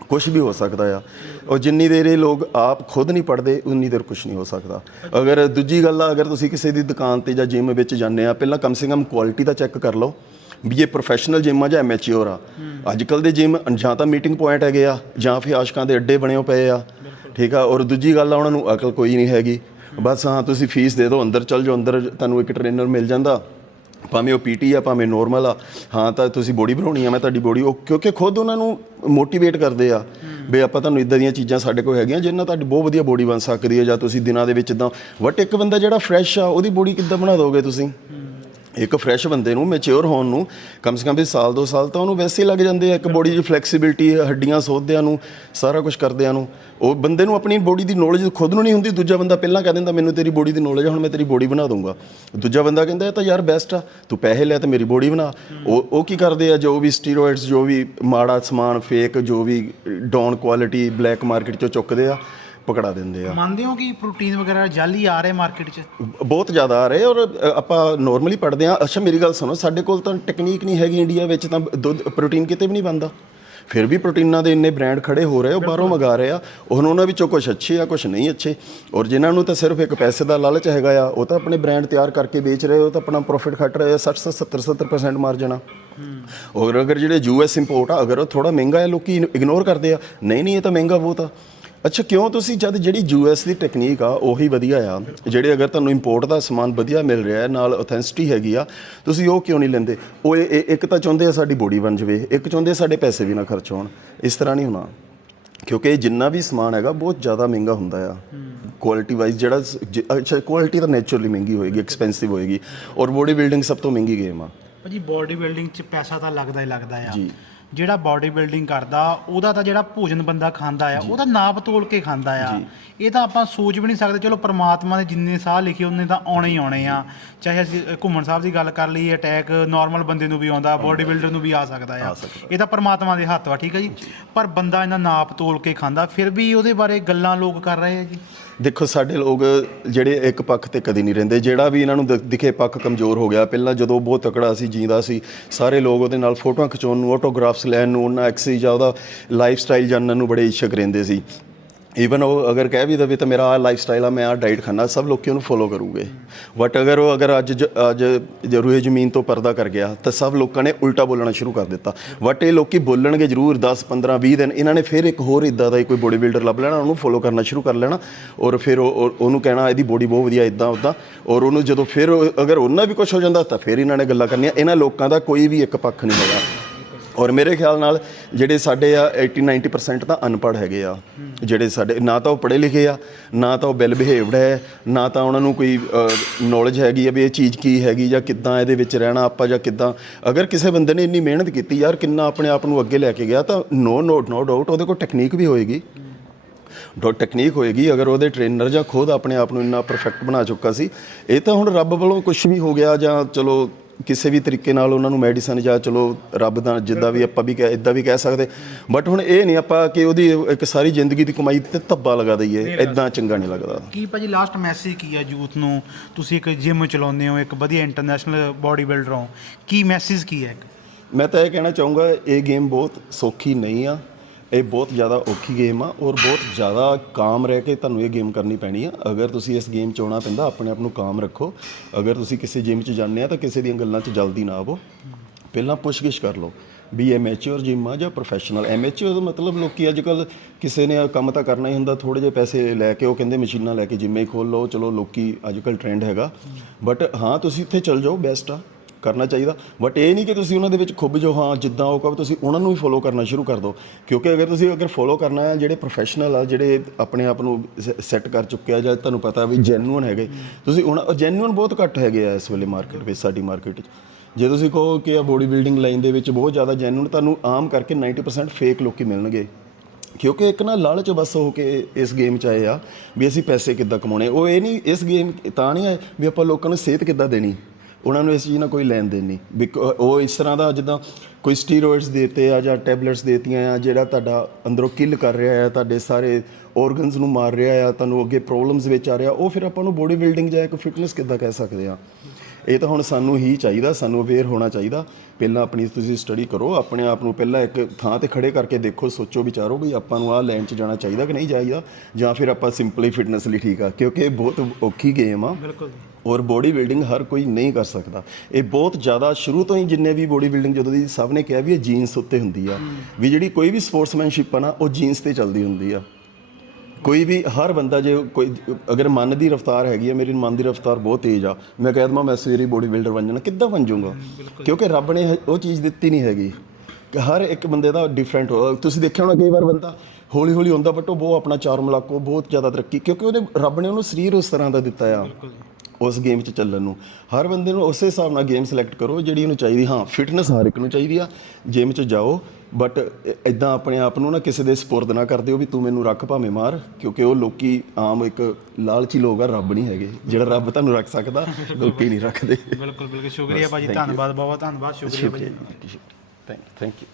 ਕੁਝ ਵੀ ਹੋ ਸਕਦਾ ਆ। ਉਹ ਜਿੰਨੀ ਦੇਰ ਇਹ ਲੋਕ ਆਪ ਖੁਦ ਨਹੀਂ ਪੜਦੇ ਉਨੀ ਦੇਰ ਕੁਝ ਨਹੀਂ ਹੋ ਸਕਦਾ। ਅਗਰ ਦੂਜੀ ਗੱਲ ਆ ਅਗਰ ਤੁਸੀਂ ਕਿਸੇ ਦੀ ਦੁਕਾਨ ਤੇ ਜਾਂ ਜਿਮ ਵਿੱਚ ਜਾਂਦੇ ਆ ਪਹਿਲਾਂ ਕਮ ਸੇ ਕਮ ਕੁਆਲਿਟੀ ਦਾ ਚੈੱਕ ਕਰ ਲਓ। ਵੀ ਇਹ ਪ੍ਰੋਫੈਸ਼ਨਲ ਜਿਮ ਆ ਜਾਂ ਐਮਐਚਓਰ ਆ? ਅੱਜ ਕੱਲ ਦੇ ਜਿਮ ਜਾਂ ਤਾਂ ਮੀਟਿੰਗ ਪੁਆਇੰਟ ਹੈਗੇ ਆ ਜਾਂ ਫਿਰ ਆਸ਼ਕਾਂ ਦੇ ਅੱਡੇ ਬਣੇ ਹੋ ਪਏ ਆ। ਠੀਕ ਆ? ਔਰ ਦੂਜੀ ਗੱਲ ਆ ਉਹਨਾਂ ਨੂੰ ਅਕਲ ਕੋਈ ਨਹੀਂ ਹੈਗੀ। ਬਸ ਹਾਂ ਤੁਸੀਂ ਫੀਸ ਦੇ ਦਿਓ ਅੰਦਰ ਚੱਲ ਜਾਓ ਅੰਦਰ ਤੁਹਾਨੂੰ ਇੱਕ ਟ੍ਰੇਨਰ ਮਿਲ ਜਾਂਦਾ। ਭਾਵੇਂ ਉਹ ਪੀਟੀ ਆ ਭਾਵੇਂ ਨੋਰਮਲ ਆ। ਹਾਂ ਤਾਂ ਤੁਸੀਂ ਬੋਡੀ ਬਣਾਉਣੀ ਆ ਮੈਂ ਤੁਹਾਡੀ ਬੋਡੀ ਉਹ ਕਿਉਂਕਿ ਖੁਦ ਉਹਨਾਂ ਨੂੰ ਮੋਟੀਵੇਟ ਕਰਦੇ ਆ। ਵੀ ਆਪਾਂ ਤੁਹਾਨੂੰ ਇਦਾਂ ਦੀਆਂ ਚੀਜ਼ਾਂ ਸਾਡੇ ਕੋਲ ਹੈਗੀਆਂ ਜਿਨ੍ਹਾਂ ਤੁਹਾਡੀ ਬਹੁਤ ਵਧੀਆ ਬੋਡੀ ਬਣ ਸਕਦੀ ਹੈ ਜਾਂ ਤੁਸੀਂ ਦਿਨਾਂ ਦੇ ਵਿੱਚ ਇਦਾਂ ਬਟ ਇੱਕ ਬੰਦਾ ਜਿਹੜਾ ਫਰੈਸ਼ ਆ ਉਹਦੀ ਬੋਡੀ ਕਿੱਦਾਂ ਬਣਾ ਦੋਗੇ ਤੁਸੀਂ? ਇੱਕ ਫਰੈਸ਼ ਬੰਦੇ ਨੂੰ ਮੈਚੁਰ ਹੋਣ ਨੂੰ ਕਮ ਸੇ ਕਮ ਵੀ ਸਾਲ ਦੋ ਸਾਲ ਤਾਂ ਉਹਨੂੰ ਵੈਸੇ ਹੀ ਲੱਗ ਜਾਂਦੇ ਆ ਇੱਕ ਬੋਡੀ ਦੀ ਫਲੈਕਸੀਬਿਲਟੀ ਹੱਡੀਆਂ ਸੋਧਦਿਆਂ ਨੂੰ ਸਾਰਾ ਕੁਝ ਕਰਦਿਆਂ ਨੂੰ। ਉਹ ਬੰਦੇ ਨੂੰ ਆਪਣੀ ਬੋਡੀ ਦੀ ਨੌਲੇਜ ਖੁਦ ਨੂੰ ਨਹੀਂ ਹੁੰਦੀ ਦੂਜਾ ਬੰਦਾ ਪਹਿਲਾਂ ਕਹਿ ਦਿੰਦਾ ਮੈਨੂੰ ਤੇਰੀ ਬੋਡੀ ਦੀ ਨੌਲੇਜ ਹੁਣ ਮੈਂ ਤੇਰੀ ਬੋਡੀ ਬਣਾ ਦੂੰਗਾ ਦੂਜਾ ਬੰਦਾ ਕਹਿੰਦਾ ਇਹ ਤਾਂ ਯਾਰ ਬੈਸਟ ਆ ਤੂੰ ਪੈਸੇ ਲੈ ਤੇ ਮੇਰੀ ਬੋਡੀ ਬਣਾ। ਉਹ ਉਹ ਕੀ ਕਰਦੇ ਆ ਜੋ ਵੀ ਸਟੀਰੋਇਡਸ ਜੋ ਵੀ ਮਾੜਾ ਸਮਾਨ ਫੇਕ ਜੋ ਵੀ ਡਾਊਨ ਕੁਆਲਿਟੀ ਬਲੈਕ ਮਾਰਕੀਟ ਚੋਂ ਚੁੱਕਦੇ ਆ ਪਕੜਾ ਦਿੰਦੇ ਆ। ਮੰਨਦੇ ਹੋ ਕਿ ਪ੍ਰੋਟੀਨ ਵਗੈਰਾ ਜਾਲੀ ਆ ਰਹੇ ਮਾਰਕੀਟ 'ਚ? ਬਹੁਤ ਜ਼ਿਆਦਾ ਆ ਰਹੇ ਔਰ ਅ, ਆਪਾਂ ਨਾਰਮਲੀ ਪੜਦੇ ਆ ਅੱਛਾ ਮੇਰੀ ਗੱਲ ਸੁਣੋ ਸਾਡੇ ਕੋਲ ਤਾਂ ਟੈਕਨੀਕ ਨਹੀਂ ਹੈਗੀ ਇੰਡੀਆ ਵਿੱਚ ਤਾਂ ਦੁੱਧ ਪ੍ਰੋਟੀਨ ਕਿਤੇ ਵੀ ਨਹੀਂ ਬਣਦਾ। ਫਿਰ ਵੀ ਪ੍ਰੋਟੀਨਾਂ ਦੇ ਇੰਨੇ ਬ੍ਰਾਂਡ ਖੜੇ ਹੋ ਰਹੇ ਉਹ ਬਾਹਰੋਂ ਮੰਗਾ ਰਹੇ ਆ। ਹੁਣ ਉਹਨਾਂ ਵਿੱਚੋਂ ਕੁਝ ਅੱਛੇ ਆ ਕੁਝ ਨਹੀਂ ਅੱਛੇ। ਔਰ ਜਿਨ੍ਹਾਂ ਨੂੰ ਤਾਂ ਸਿਰਫ ਇੱਕ ਪੈਸੇ ਦਾ ਲਾਲਚ ਹੈਗਾ ਆ ਉਹ ਤਾਂ ਆਪਣੇ ਬ੍ਰਾਂਡ ਤਿਆਰ ਕਰਕੇ ਵੇਚ ਰਹੇ ਉਹ ਤਾਂ ਆਪਣਾ ਪ੍ਰੋਫਿਟ ਖੱਟ ਰਹੇ ਆ 60 70 70% ਮਾਰਜਨ ਆ। ਔਰ ਅਗਰ ਜਿਹੜੇ ਯੂਐਸ ਇੰਪੋਰਟ ਆ ਅਗਰ ਉਹ ਥੋੜਾ ਮਹਿੰਗਾ ਹੈ ਲੋਕੀ ਇਗਨੋਰ ਕਰਦੇ ਆ। ਨਹੀਂ ਨਹੀਂ ਇਹ ਤਾਂ ਮਹਿੰਗਾ ਬਹੁਤ ਆ। ਅੱਛਾ ਕਿਉਂ ਤੁਸੀਂ ਜਦ ਜਿਹੜੀ ਯੂਐਸ ਦੀ ਟੈਕਨੀਕ ਆ ਉਹੀ ਵਧੀਆ ਆ? ਜਿਹੜੇ ਅਗਰ ਤੁਹਾਨੂੰ ਇੰਪੋਰਟ ਦਾ ਸਮਾਨ ਵਧੀਆ ਮਿਲ ਰਿਹਾ ਹੈ ਨਾਲ ਅਥੈਂਸਿਟੀ ਹੈਗੀ ਆ ਤੁਸੀਂ ਉਹ ਕਿਉਂ ਨਹੀਂ ਲੈਂਦੇ? ਉਹ ਇਹ- ਇਹ- ਇੱਕ ਤਾਂ ਚਾਹੁੰਦੇ ਆ ਸਾਡੀ ਬੋਡੀ ਬਣ ਜਵੇ ਇੱਕ ਚਾਹੁੰਦੇ ਆ ਸਾਡੇ ਪੈਸੇ ਵੀ ਨਾ ਖਰਚ ਹੋਣ। ਇਸ ਤਰ੍ਹਾਂ ਨਹੀਂ ਹੋਣਾ। ਕਿਉਂਕਿ ਜਿੰਨਾ ਵੀ ਸਮਾਨ ਹੈਗਾ ਬਹੁਤ ਜ਼ਿਆਦਾ ਮਹਿੰਗਾ ਹੁੰਦਾ ਆ। ਕੁਆਲਿਟੀ ਵਾਈਜ਼ ਜਿਹੜਾ ਸ- ਜ- ਅੱਛਾ ਕੁਆਲਿਟੀ ਤਾਂ ਨੇਚਰਲੀ ਮਹਿੰਗੀ ਹੋਏਗੀ ਐਕਸਪੈਂਸਿਵ ਹੋਏਗੀ। ਔਰ ਬੋਡੀ ਬਿਲਡਿੰਗ ਸਭ ਤੋਂ ਮਹਿੰਗੀ ਗੇਮ ਆ। ਭਾਜੀ ਬਾਡੀ ਬਿਲਡਿੰਗ 'ਚ ਪੈਸਾ ਤਾਂ ਲੱਗਦਾ ਹੀ ਲੱਗਦਾ ਆ। ਜੀ। ਜਿਹੜਾ ਬਾਡੀ ਬਿਲਡਿੰਗ ਕਰਦਾ ਉਹਦਾ ਤਾਂ ਜਿਹੜਾ ਭੋਜਨ ਬੰਦਾ ਖਾਂਦਾ ਆ ਉਹਦਾ ਨਾਪ ਤੋਲ ਕੇ ਖਾਂਦਾ ਆ। ਇਹ ਤਾਂ ਆਪਾਂ ਸੋਚ ਵੀ ਨਹੀਂ ਸਕਦੇ ਚਲੋ ਪ੍ਰਮਾਤਮਾ ਨੇ ਜਿੰਨੇ ਸਾਹ ਲਿਖੇ ਉਹਨੇ ਤਾਂ ਆਉਣੇ ਹੀ ਆਉਣੇ ਆ। ਚਾਹੇ ਅਸੀਂ ਘੁੰਮਣ ਸਾਹਿਬ ਦੀ ਗੱਲ ਕਰ ਲਈਏ ਅਟੈਕ ਨਾਰਮਲ ਬੰਦੇ ਨੂੰ ਵੀ ਆਉਂਦਾ ਬਾਡੀ ਬਿਲਡਰ ਨੂੰ ਵੀ ਆ ਸਕਦਾ ਆ। ਇਹ ਤਾਂ ਪ੍ਰਮਾਤਮਾ ਦੇ ਹੱਥ ਵਾ ਠੀਕ ਹੈ ਜੀ। ਪਰ ਬੰਦਾ ਇਹਨਾਂ ਨਾਪ ਤੋਲ ਕੇ ਖਾਂਦਾ ਫਿਰ ਵੀ ਉਹਦੇ ਬਾਰੇ ਗੱਲਾਂ ਲੋਕ ਕਰ ਰਹੇ ਆ ਜੀ। ਦੇਖੋ, ਸਾਡੇ ਲੋਕ ਜਿਹੜੇ ਇੱਕ ਪੱਖ ਤੇ ਕਦੀ ਨਹੀਂ ਰਹਿੰਦੇ। ਜਿਹੜਾ ਵੀ ਇਹਨਾਂ ਨੂੰ ਦਿ- ਦਿਖੇ ਪੱਖ ਕਮਜ਼ੋਰ ਹੋ ਗਿਆ। ਪਹਿਲਾਂ ਜਦੋਂ ਬਹੁਤ ਤਕੜਾ ਸੀ, ਜੀਂਦਾ ਸੀ, ਸਾਰੇ ਲੋਕ ਉਹਦੇ ਨਾਲ ਫੋਟੋਆਂ ਖਿਚਾਉਣ ਨੂੰ ਆਟੋਗ੍ਰਾਫਸ ਲੈਣ ਨੂੰ, ਉਹਨਾਂ ਐਕਸੀ ਜਾਂ ਉਹਦਾ ਲਾਈਫ ਸਟਾਈਲ ਜਾਣਨ ਨੂੰ ਬੜੇ ਇੱਛਕ ਰਹਿੰਦੇ ਸੀ। ਈਵਨ ਉਹ ਅਗਰ ਕਹਿ ਵੀ ਦਵੇ ਤਾਂ ਮੇਰਾ ਆ ਲਾਈਫ ਸਟਾਈਲ ਆ, ਮੈਂ ਆ ਡਾਈਟ ਖਾਣਾ ਸਭ ਲੋਕੀ ਉਹਨੂੰ ਫੋਲੋ ਕਰੂਗੇ। ਬਟ ਅਗਰ ਉਹ ਅਗਰ ਅੱਜ ਜ- ਅੱਜ ਜਰੂਏ ਜ਼ਮੀਨ ਤੋਂ ਪਰਦਾ ਕਰ ਗਿਆ, ਤਾਂ ਸਭ ਲੋਕਾਂ ਨੇ ਉਲਟਾ ਬੋਲਣਾ ਸ਼ੁਰੂ ਕਰ ਦਿੱਤਾ। ਬਟ ਇਹ ਲੋਕੀ ਬੋਲਣਗੇ ਜ਼ਰੂਰ 10 15 20 ਦਿਨ, ਇਹਨਾਂ ਨੇ ਫਿਰ ਇੱਕ ਹੋਰ ਇਦਾਂ ਦਾ ਹੀ ਕੋਈ ਬੋਡੀ ਬਿਲਡਰ ਲੱਭ ਲੈਣਾ, ਉਹਨੂੰ ਫੋਲੋ ਕਰਨਾ ਸ਼ੁਰੂ ਕਰ ਲੈਣਾ। ਔਰ ਫਿਰ ਉਹ- ਉਹ- ਉਹਨੂੰ ਕਹਿਣਾ ਇਹਦੀ ਬੋਡੀ ਬਹੁਤ ਵਧੀਆ ਇਦਾਂ ਉਦਾਂ ਔਰ ਉਹਨੂੰ ਜਦੋਂ ਫਿਰ ਉਹ- ਅਗਰ ਉਹਨਾਂ ਵੀ ਕੁਝ ਹੋ ਜਾਂਦਾ, ਤਾਂ ਫਿਰ ਇਹਨਾਂ ਨੇ ਗੱਲਾਂ ਕਰਨੀਆਂ। ਇਹਨਾਂ ਲੋਕਾਂ ਦਾ ਕੋਈ ਵੀ ਇੱਕ ਪੱਖ ਨਹੀਂ ਹੈਗਾ। ਔਰ ਮੇਰੇ ਖਿਆਲ ਨਾਲ ਜਿਹੜੇ ਸਾਡੇ ਆ 80 90% ਤਾਂ ਅਨਪੜ੍ਹ ਹੈਗੇ ਆ। ਜਿਹੜੇ ਸਾਡੇ, ਨਾ ਤਾਂ ਉਹ ਪੜ੍ਹੇ ਲਿਖੇ ਆ, ਨਾ ਤਾਂ ਉਹ ਵੈਲ ਬਿਹੇਵਡ ਹੈ, ਨਾ ਤਾਂ ਉਹਨਾਂ ਨੂੰ ਕੋਈ ਨੌਲੇਜ ਹੈਗੀ ਆ ਵੀ ਇਹ ਚੀਜ਼ ਕੀ ਹੈਗੀ ਜਾਂ ਕਿੱਦਾਂ ਇਹਦੇ ਵਿੱਚ ਰਹਿਣਾ ਆਪਾਂ ਜਾਂ ਕਿੱਦਾਂ। ਅਗਰ ਕਿਸੇ ਬੰਦੇ ਨੇ ਇੰਨੀ ਮਿਹਨਤ ਕੀਤੀ ਯਾਰ, ਕਿੰਨਾ ਆਪਣੇ ਆਪ ਨੂੰ ਅੱਗੇ ਲੈ ਕੇ ਗਿਆ, ਤਾਂ ਨੋ ਨੋ ਨੋ ਡਾਊਟ ਉਹਦੇ ਕੋਲ ਟੈਕਨੀਕ ਵੀ ਹੋਏਗੀ। ਡੋ ਟੈਕਨੀਕ ਹੋਏਗੀ, ਅਗਰ ਉਹਦੇ ਟ੍ਰੇਨਰ ਜਾਂ ਖੁਦ ਆਪਣੇ ਆਪ ਨੂੰ ਇੰਨਾ ਪਰਫੈਕਟ ਬਣਾ ਚੁੱਕਾ ਸੀ। ਇਹ ਤਾਂ ਹੁਣ ਰੱਬ ਵੱਲੋਂ ਕੁਝ ਵੀ ਹੋ ਗਿਆ ਜਾਂ ਚਲੋ ਕਿਸੇ ਵੀ ਤਰੀਕੇ ਨਾਲ ਉਹਨਾਂ ਨੂੰ ਮੈਡੀਸਨ ਜਾਂ ਚਲੋ ਰੱਬ ਦਾ ਜਿੱਦਾਂ ਵੀ ਆਪਾਂ ਵੀ ਕਹਿ ਇਦਾਂ ਵੀ ਕਹਿ ਸਕਦੇ। ਬਟ ਹੁਣ ਇਹ ਨਹੀਂ ਆਪਾਂ ਕਿ ਉਹਦੀ ਇੱਕ ਸਾਰੀ ਜ਼ਿੰਦਗੀ ਦੀ ਕਮਾਈ ਤੇ ਧੱਬਾ ਲਗਾ ਦਈਏ ਇਦਾਂ ਚੰਗਾ ਨਹੀਂ ਲੱਗਦਾ। ਕੀ ਭਾਜੀ ਲਾਸਟ ਮੈਸੇਜ ਕੀ ਆ ਯੂਥ ਨੂੰ? ਤੁਸੀਂ ਇੱਕ ਜਿਮ ਚਲਾਉਂਦੇ ਹੋ ਇੱਕ ਵਧੀਆ ਇੰਟਰਨੈਸ਼ਨਲ ਬਾਡੀ ਬਿਲਡਰ ਹੋ। ਕੀ ਮੈਸੇਜ ਕੀ ਹੈ ਮੈਂ ਤਾਂ ਇਹ ਕਹਿਣਾ ਚਾਹੂੰਗਾ ਇਹ ਗੇਮ ਬਹੁਤ ਸੌਖੀ ਨਹੀਂ ਆ। ਇਹ ਬਹੁਤ ਜ਼ਿਆਦਾ ਔਖੀ ਗੇਮ ਆ ਔਰ ਬਹੁਤ ਜ਼ਿਆਦਾ ਕਾਮ ਰਹਿ ਕੇ ਤੁਹਾਨੂੰ ਇਹ ਗੇਮ ਕਰਨੀ ਪੈਣੀ ਆ। ਅਗਰ ਤੁਸੀਂ ਇਸ ਗੇਮ 'ਚ ਆਉਣਾ ਪੈਂਦਾ, ਆਪਣੇ ਆਪ ਨੂੰ ਕਾਮ ਰੱਖੋ। ਅਗਰ ਤੁਸੀਂ ਕਿਸੇ ਜਿਮ 'ਚ ਜਾਂਦੇ ਆ ਤਾਂ ਕਿਸੇ ਦੀਆਂ ਗੱਲਾਂ 'ਚ ਜਲਦੀ ਨਾ ਆਵੋ। ਪਹਿਲਾਂ ਪੁੱਛਗਿਛ ਕਰ ਲਓ ਵੀ ਇਹ ਮੈਚੁਰ ਜਿਮ ਆ ਜਾਂ ਪ੍ਰੋਫੈਸ਼ਨਲ ਐਮਐਚਰ ਦਾ ਮਤਲਬ ਲੋਕੀ ਅੱਜ ਕੱਲ ਕਿਸੇ ਨੇ ਕੰਮ ਤਾਂ ਕਰਨਾ ਹੀ ਹੁੰਦਾ ਥੋੜੇ ਜਿਹੇ ਪੈਸੇ ਲੈ ਕੇ ਉਹ ਕਹਿੰਦੇ ਮਸ਼ੀਨਾਂ ਲੈ ਕੇ ਜਿੰਮੇ ਖੋਲ ਲਓ। ਚਲੋ ਲੋਕੀ ਅੱਜ ਕੱਲ ਟ੍ਰੈਂਡ ਹੈਗਾ। ਬਟ ਹਾਂ, ਤੁਸੀਂ ਇੱਥੇ ਚੱਲ ਜਾਓ ਬੈਸਟ ਆ। ਕਰਨਾ ਚਾਹੀਦਾ। ਬਟ ਇਹ ਨਹੀਂ ਕਿ ਤੁਸੀਂ ਉਹਨਾਂ ਦੇ ਵਿੱਚ ਖੁੱਬ ਜੋ ਹਾਂ ਜਿੱਦਾਂ ਉਹ ਕਹੋ, ਤੁਸੀਂ ਉਹਨਾਂ ਨੂੰ ਵੀ ਫੋਲੋ ਕਰਨਾ ਸ਼ੁਰੂ ਕਰ ਦਿਓ। ਕਿਉਂਕਿ ਅਗਰ ਤੁਸੀਂ ਅਗਰ ਫੋਲੋ ਕਰਨਾ ਹੈ, ਜਿਹੜੇ ਪ੍ਰੋਫੈਸ਼ਨਲ ਆ, ਜਿਹੜੇ ਆਪਣੇ ਆਪ ਨੂੰ ਸੈੱਟ ਕਰ ਚੁੱਕੇ ਆ ਜਾਂ ਤੁਹਾਨੂੰ ਪਤਾ ਵੀ ਜੈਨੂਇਨ ਹੈਗੇ, ਤੁਸੀਂ ਉਹਨਾਂ ਜੈਨੂਇਨ ਬਹੁਤ ਘੱਟ ਹੈਗੇ ਆ ਇਸ ਵੇਲੇ ਮਾਰਕੀਟ ਵਿੱਚ, ਸਾਡੀ ਮਾਰਕੀਟ 'ਚ। ਜੇ ਤੁਸੀਂ ਕਹੋ ਕਿ ਆ ਬੋਡੀ ਬਿਲਡਿੰਗ ਲਾਈਨ ਦੇ ਵਿੱਚ ਬਹੁਤ ਜ਼ਿਆਦਾ ਜੈਨੂਇਨ ਤੁਹਾਨੂੰ ਆਮ ਕਰਕੇ 90% ਫੇਕ ਲੋਕੀ ਮਿਲਣਗੇ। ਕਿਉਂਕਿ ਇੱਕ ਨਾ ਲਾਲਚ ਬਸ ਹੋ ਕੇ ਇਸ ਗੇਮ 'ਚ ਆਏ ਆ, ਵੀ ਅਸੀਂ ਪੈਸੇ ਕਿੱਦਾਂ ਕਮਾਉਣੇ। ਉਹ ਇਹ ਨਹੀਂ, ਇਸ ਗੇਮ ਤਾਂ ਨਹੀਂ ਆਏ ਵੀ ਆਪਾਂ ਲੋਕਾਂ ਨੂੰ ਸਿਹਤ ਕਿੱਦਾਂ ਦੇਣੀ। ਉਹਨਾਂ ਨੂੰ ਇਸ ਚੀਜ਼ ਨਾਲ ਕੋਈ ਲੈਣ ਦੇਣ ਨਹੀਂ। ਬਿਕੋ- ਉਹ ਇਸ ਤਰ੍ਹਾਂ ਦਾ ਜਿੱਦਾਂ ਕੋਈ ਸਟੀਰੋਇਡਸ ਦੇਤੇ ਆ ਜਾਂ ਟੈਬਲੇਟਸ ਦੇਤੀਆਂ ਆ, ਜਿਹੜਾ ਤੁਹਾਡਾ ਅੰਦਰੋਂ ਕਿਲ ਕਰ ਰਿਹਾ ਆ, ਤੁਹਾਡੇ ਸਾਰੇ ਆਰਗਨਸ ਨੂੰ ਮਾਰ ਰਿਹਾ ਆ, ਤੁਹਾਨੂੰ ਅੱਗੇ ਪ੍ਰੋਬਲਮਸ ਵਿੱਚ ਆ ਰਿਹਾ, ਉਹ ਫਿਰ ਆਪਾਂ ਨੂੰ ਬੋਡੀ ਬਿਲਡਿੰਗ ਜਾਂ ਇੱਕ ਫਿਟਨੈਸ ਕਿੱਦਾਂ ਕਹਿ ਸਕਦੇ ਆ? ਇਹ ਤਾਂ ਹੁਣ ਸਾਨੂੰ ਹੀ ਚਾਹੀਦਾ ਸਾਨੂੰ ਅਵੇਅਰ ਹੋਣਾ ਚਾਹੀਦਾ। ਪਹਿਲਾਂ ਆਪਣੀ ਤੁਸੀਂ ਸਟੱਡੀ ਕਰੋ ਆਪਣੇ ਆਪ ਨੂੰ ਪਹਿਲਾਂ ਇੱਕ ਥਾਂ ਤੇ ਖੜੇ ਕਰਕੇ ਦੇਖੋ ਸੋਚੋ ਵਿਚਾਰੋ ਵੀ ਆਪਾਂ ਨੂੰ ਆਹ ਲਾਈਨ 'ਚ ਜਾਣਾ ਚਾਹੀਦਾ ਕਿ ਨਹੀਂ ਚਾਹੀਦਾ ਜਾਂ ਫਿਰ ਆਪਾਂ ਸਿੰਪਲੀ ਫਿਟਨੈਸ ਲਈ ਠੀਕ ਆ ਕਿਉਂਕਿ ਇਹ ਬਹੁਤ ਔਖੀ ਗੇਮ ਆ। ਬਿਲਕੁਲ ਔਰ ਬੋਡੀ ਬਿਲਡਿੰਗ ਹਰ ਕੋਈ ਨਹੀਂ ਕਰ ਸਕਦਾ। ਇਹ ਬਹੁਤ ਜ਼ਿਆਦਾ ਸ਼ੁਰੂ ਤੋਂ ਹੀ ਜਿੰਨੇ ਵੀ ਬੋਡੀ ਬਿਲਡਿੰਗ ਜਦੋਂ ਦੀ ਸਭ ਨੇ ਕਿਹਾ ਵੀ ਇਹ ਜੀਨਸ ਉੱਤੇ ਹੁੰਦੀ ਆ। ਵੀ ਜਿਹੜੀ ਕੋਈ ਵੀ ਸਪੋਰਟਸਮੈਨਸ਼ਿਪ ਆ ਨਾ ਉਹ ਜੀਨਸ ਤੇ ਚੱਲਦੀ ਹੁੰਦੀ ਆ। ਕੋਈ ਵੀ ਹਰ ਬੰਦਾ ਜੇ ਕੋਈ ਅਗਰ ਮਨ ਦੀ ਰਫਤਾਰ ਹੈਗੀ ਹੈ ਮੇਰੀ ਮਨ ਦੀ ਰਫਤਾਰ ਬਹੁਤ ਤੇਜ਼ ਆ ਮੈਂ ਕਹਿ ਦਵਾਂ ਮੈਂ ਸਵੇਰੇ ਬੋਡੀ ਬਿਲਡਰ ਬਣ ਜਾਣਾ ਕਿੱਦਾਂ ਬਣ ਜਾਊਂਗਾ? ਕਿਉਂਕਿ ਰੱਬ ਨੇ ਉਹ ਚੀਜ਼ ਦਿੱਤੀ ਨਹੀਂ ਹੈਗੀ। ਕਿ ਹਰ ਇੱਕ ਬੰਦੇ ਦਾ ਡਿਫਰੈਂਟ ਹੋ ਤੁਸੀਂ ਦੇਖਿਆ ਹੋਣਾ ਕਈ ਵਾਰ ਬੰਦਾ ਹੌਲੀ ਹੌਲੀ ਹੁੰਦਾ ਬਟ ਉਹ ਬਹੁਤ ਆਪਣਾ ਚਾਰ ਮਲਾਕੋ ਬਹੁਤ ਜ਼ਿਆਦਾ ਤਰੱਕੀ ਕਿਉਂਕਿ ਉਹਦੇ ਰੱਬ ਨੇ ਉਹਨੂੰ ਸਰੀਰ ਉਸ ਤਰ੍ਹਾਂ ਦਾ ਦਿੱਤਾ ਆ। ਉਸ ਗੇਮ 'ਚ ਚੱਲਣ ਨੂੰ। ਹਰ ਬੰਦੇ ਨੂੰ ਉਸੇ ਹਿਸਾਬ ਨਾਲ ਗੇਮ ਸਿਲੈਕਟ ਕਰੋ ਜਿਹੜੀ ਉਹਨੂੰ ਚਾਹੀਦੀ। ਹਾਂ ਫਿਟਨੈਸ ਹਰ ਇੱਕ ਨੂੰ ਚਾਹੀਦੀ ਆ ਜਿਮ 'ਚ ਜਾਓ ਬਟ ਇਦਾਂ ਆਪਣੇ ਆਪ ਨੂੰ ਨਾ ਕਿਸੇ ਦੇ ਸਪੁਰਦ ਨਾ ਕਰ ਦਿਓ ਵੀ ਤੂੰ ਮੈਨੂੰ ਰੱਖ ਭਾਵੇਂ ਮਾਰ ਕਿਉਂਕਿ ਉਹ ਲੋਕੀ ਆਮ ਇੱਕ ਲਾਲਚੀ ਲੋਕ ਆ ਰੱਬ ਨਹੀਂ ਹੈਗੇ। ਜਿਹੜਾ ਰੱਬ ਤੁਹਾਨੂੰ ਰੱਖ ਸਕਦਾ ਲੋਕੀ ਨਹੀਂ ਰੱਖਦੇ। ਬਿਲਕੁਲ ਬਿਲਕੁਲ। ਸ਼ੁਕਰੀਆ ਭਾਜੀ। ਧੰਨਵਾਦ ਬਹੁਤ ਧੰਨਵਾਦ। ਸ਼ੁਕਰੀਆ ਭਾਜੀ। Thank thank you